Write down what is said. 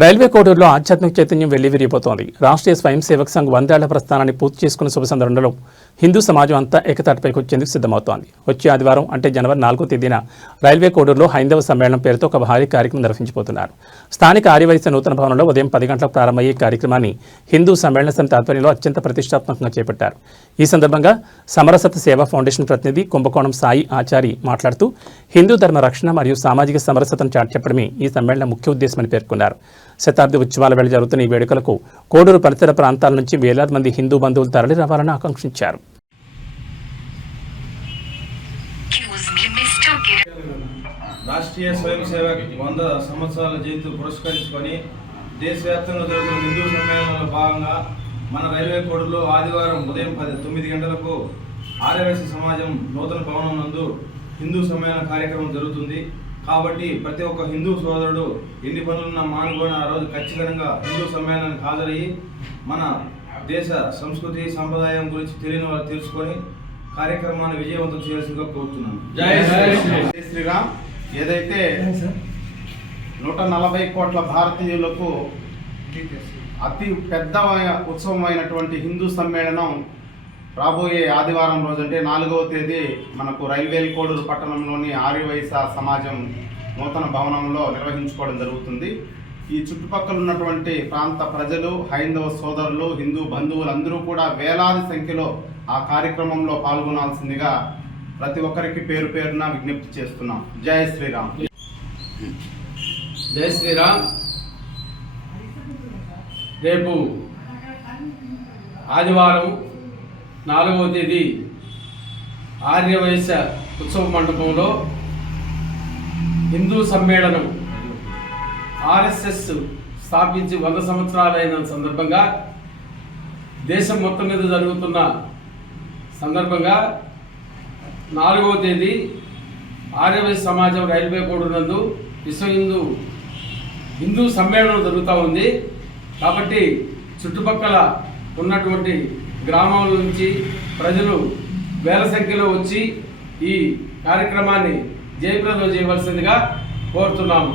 Railway కోడూరులో ఆధ్యాత్మిక చైతన్యం వెల్లివిరిగిపోతోంది. రాష్ట్రీయ స్వయం సేవక్ సంఘ్ 100 ప్రస్థానాన్ని పూర్తి చేసుకున్న శుభ సందర్భంలో హిందూ సమాజం అంతా ఏకతాటిపైకి వచ్చేందుకు సిద్ధమవుతోంది. వచ్చే ఆదివారం అంటే జనవరి 4వ తేదీన రైల్వే కోడూరులో హైందవ సమ్మేళనం పేరుతో ఒక భారీ కార్యక్రమం నిర్వహించబోతున్నారు. స్థానిక ఆర్యవైశ్య నూతన భవనంలో ఉదయం 10 గంటలకు ప్రారంభమయ్యే కార్యక్రమాన్ని హిందూ సమ్మేళన సమితి ఆధ్వర్యంలో అత్యంత ప్రతిష్టాత్మకంగా చేపట్టారు. ఈ సందర్భంగా సమరసత సేవా ఫౌండేషన్ ప్రతినిధి కుంభకోణం సాయి ఆచారి మాట్లాడుతూ హిందూ ధర్మ రక్షణ మరియు సామాజిక సమరసతను చాటి చెప్పడమే ఈ సమ్మేళనం ముఖ్య ఉద్దేశమని పేర్కొన్నారు. శతాబ్ది ఉత్సవాల వేళ జరుగుతున్న ఈ వేడుకలకు కోడూరు పరిసర ప్రాంతాల నుంచి వేలాది మంది హిందూ బంధువులు తరలి రావాలని ఆకాంక్షించారు. రాష్ట్రీయ స్వయం సేవక్ 100 సంవత్సరాల జయంతి పురస్కరించుకొని దేశవ్యాప్తంగా జరుగుతున్న హిందూ సమ్మేళనంలో భాగంగా మన రైల్వే కోడూరులో ఆదివారం ఉదయం 9 గంటలకు ఆర్యవైశ్య సమాజం నూతన భవనం నందు హిందూ సమ్మేళన కార్యక్రమం జరుగుతుంది. కాబట్టి ప్రతి ఒక్క హిందూ సోదరుడు ఎన్ని పనులున్నా మానుకొని ఆ రోజు ఖచ్చితంగా హిందూ సమ్మేళనానికి హాజరయ్యి మన దేశ సంస్కృతి సంప్రదాయం గురించి తెలియని వాళ్ళు తెలుసుకొని కార్యక్రమాన్ని విజయవంతం చేయాల్సిందిగా కోరుతున్నాను. జై శ్రీరామ్. ఏదైతే 140 కోట్ల భారతీయులకు అతి పెద్ద ఉత్సవం అయినటువంటి హిందూ సమ్మేళనం రాబోయే ఆదివారం రోజు అంటే 4వ తేదీ మనకు రైల్వే కోడూరు పట్టణంలోని ఆర్యవైశ్య సమాజం నూతన భవనంలో నిర్వహించుకోవడం జరుగుతుంది. ఈ చుట్టుపక్కల ఉన్నటువంటి ప్రాంత ప్రజలు, హైందవ సోదరులు, హిందూ బంధువులందరూ కూడా వేలాది సంఖ్యలో ఆ కార్యక్రమంలో పాల్గొనాల్సిందిగా ప్రతి ఒక్కరికి పేరు పేరున విజ్ఞప్తి చేస్తున్నాం. జై శ్రీరామ్. జై శ్రీరామ్. రేపు ఆదివారం 4వ తేదీ ఆర్యవైశ్య ఉత్సవ మండపంలో హిందూ సమ్మేళనం ఆర్ఎస్ఎస్ స్థాపించి 100 సంవత్సరాలైన సందర్భంగా దేశం మొత్తం మీద జరుగుతున్న సందర్భంగా 4వ తేదీ ఆర్యవైశ్య సమాజం రైల్వే కోడూరు నందు విశ్వ హిందూ సమ్మేళనం జరుగుతూ ఉంది. కాబట్టి చుట్టుపక్కల ఉన్నటువంటి గ్రామాల నుంచి ప్రజలు వేల సంఖ్యలో వచ్చి ఈ కార్యక్రమాన్ని జయప్రదం చేయవలసిందిగా కోరుతున్నాము.